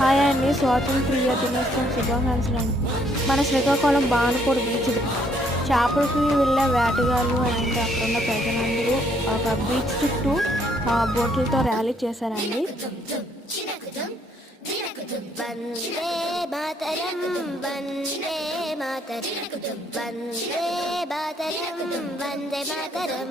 Hi అండి, స్వాతంత్ర్య దినోత్సవం శుభాకాంక్షలు అండి. మన శ్రీకాకుళం బానుకోడు బీచ్ చేపలకి వెళ్ళే వేటగాళ్ళు అండ్ అక్కడున్న ప్రజలందరూ ఒక బీచ్ చుట్టూ బోట్లతో ర్యాలీ చేశారండి. వందే మాతరం వందే మాతరం వందే మాతరం వందే మాతరం